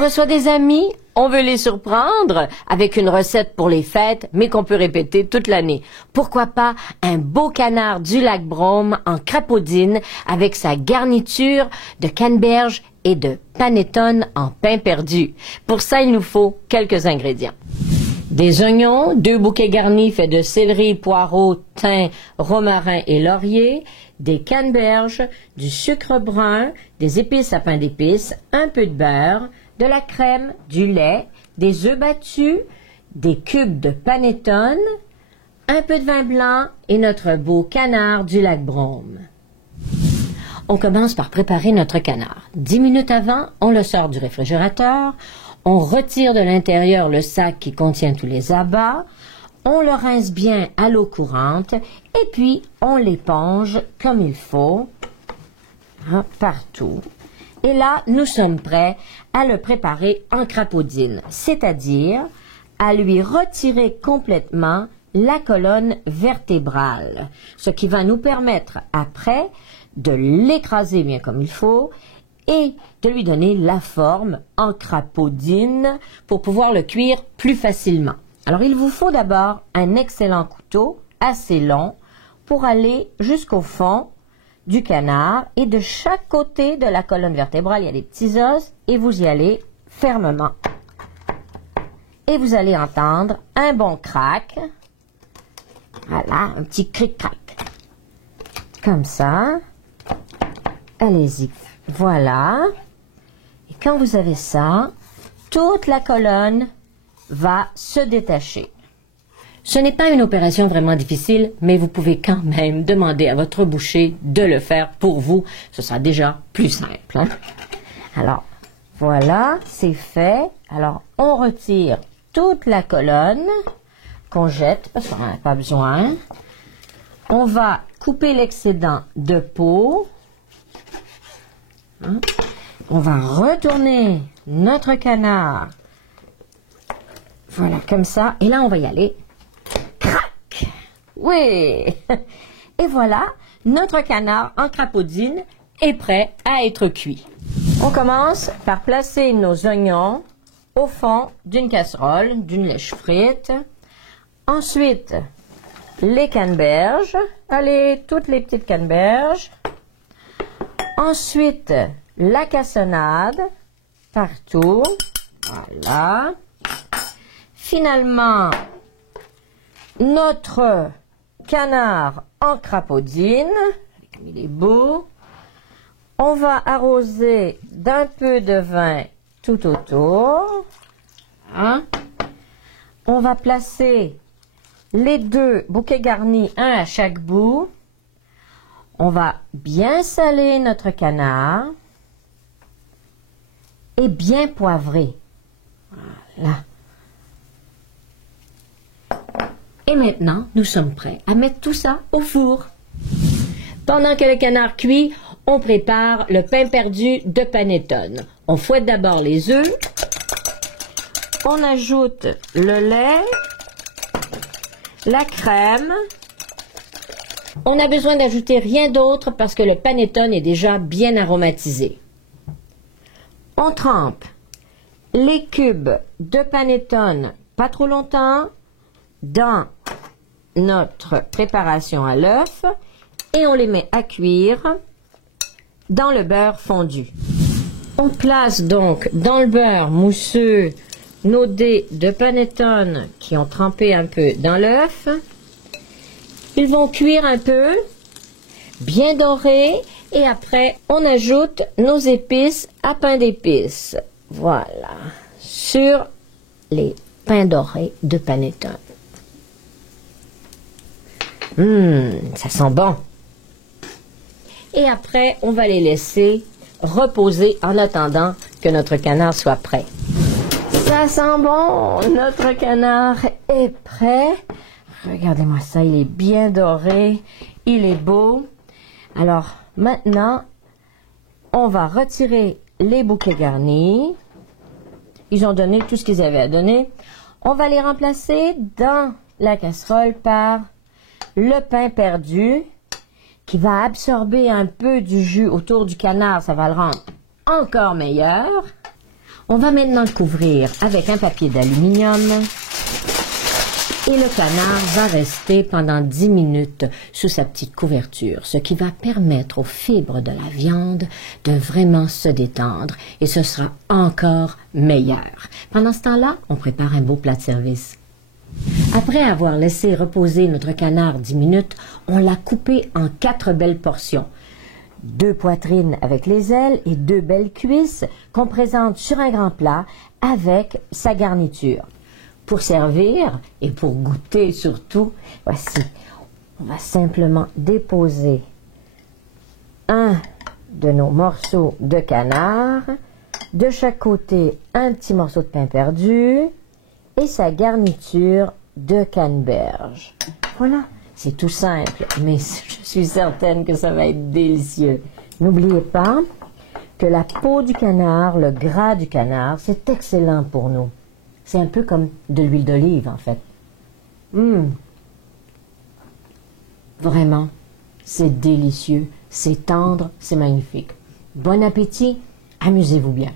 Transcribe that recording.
reçoit des amis, on veut les surprendre avec une recette pour les fêtes, mais qu'on peut répéter toute l'année. Pourquoi pas un beau canard du lac Brome en crapaudine avec sa garniture de canneberge et de panettone en pain perdu. Pour ça, il nous faut quelques ingrédients. Des oignons, 2 bouquets garnis faits de céleri, poireaux, thym, romarin et laurier, des canneberges, du sucre brun, des épices à pain d'épices, un peu de beurre, de la crème, du lait, des œufs battus, des cubes de panettone, un peu de vin blanc et notre beau canard du lac Brome. On commence par préparer notre canard. 10 minutes avant, on le sort du réfrigérateur, on retire de l'intérieur le sac qui contient tous les abats, on le rince bien à l'eau courante et puis on l'éponge comme il faut, partout. Et là, nous sommes prêts à le préparer en crapaudine, c'est-à-dire à lui retirer complètement la colonne vertébrale, ce qui va nous permettre après de l'écraser bien comme il faut et de lui donner la forme en crapaudine pour pouvoir le cuire plus facilement. Alors, il vous faut d'abord un excellent couteau assez long pour aller jusqu'au fond du canard et de chaque côté de la colonne vertébrale, il y a des petits os et vous y allez fermement. Et vous allez entendre un bon crac. Voilà, un petit cric-crac. Comme ça. Allez-y. Voilà. Et quand vous avez ça, toute la colonne va se détacher. Ce n'est pas une opération vraiment difficile, mais vous pouvez quand même demander à votre boucher de le faire pour vous. Ce sera déjà plus simple. Alors, voilà, c'est fait. Alors, on retire toute la colonne qu'on jette, parce qu'on n'en a pas besoin. On va couper l'excédent de peau. On va retourner notre canard. Voilà, comme ça. Et là, on va y aller. Crac! Oui! Et voilà, notre canard en crapaudine est prêt à être cuit. On commence par placer nos oignons au fond d'une casserole, d'une lèche frite. Ensuite, les canneberges. Allez, toutes les petites canneberges. Ensuite, la cassonade partout. Voilà. Finalement, notre canard en crapaudine, comme il est beau. On va arroser d'un peu de vin tout autour. On va placer les 2 bouquets garnis, un à chaque bout. On va bien saler notre canard et bien poivrer. Voilà. Et maintenant, nous sommes prêts à mettre tout ça au four. Pendant que le canard cuit, on prépare le pain perdu de panettone. On fouette d'abord les œufs. On ajoute le lait, la crème. On n'a besoin d'ajouter rien d'autre parce que le panettone est déjà bien aromatisé. On trempe les cubes de panettone, pas trop longtemps, dans notre préparation à l'œuf et on les met à cuire dans le beurre fondu. On place donc dans le beurre mousseux nos dés de panettone qui ont trempé un peu dans l'œuf. Ils vont cuire un peu, bien dorés, et après on ajoute nos épices à pain d'épices. Voilà, sur les pains dorés de panettone. Ça sent bon. Et après, on va les laisser reposer en attendant que notre canard soit prêt. Ça sent bon, notre canard est prêt. Regardez-moi ça, il est bien doré, il est beau. Alors, maintenant, on va retirer les bouquets garnis. Ils ont donné tout ce qu'ils avaient à donner. On va les remplacer dans la casserole par le pain perdu qui va absorber un peu du jus autour du canard. Ça va le rendre encore meilleur. On va maintenant le couvrir avec un papier d'aluminium et le canard va rester pendant 10 minutes sous sa petite couverture, ce qui va permettre aux fibres de la viande de vraiment se détendre et ce sera encore meilleur. Pendant ce temps-là, on prépare un beau plat de service. Après avoir laissé reposer notre canard 10 minutes, on l'a coupé en 4 belles portions. 2 poitrines avec les ailes et 2 belles cuisses qu'on présente sur un grand plat avec sa garniture. Pour servir et pour goûter surtout, voici, on va simplement déposer un de nos morceaux de canard, de chaque côté un petit morceau de pain perdu et sa garniture de canneberge. Voilà. C'est tout simple, mais je suis certaine que ça va être délicieux. N'oubliez pas que la peau du canard, le gras du canard, c'est excellent pour nous. C'est un peu comme de l'huile d'olive, en fait. Vraiment, c'est délicieux, c'est tendre, c'est magnifique. Bon appétit, amusez-vous bien.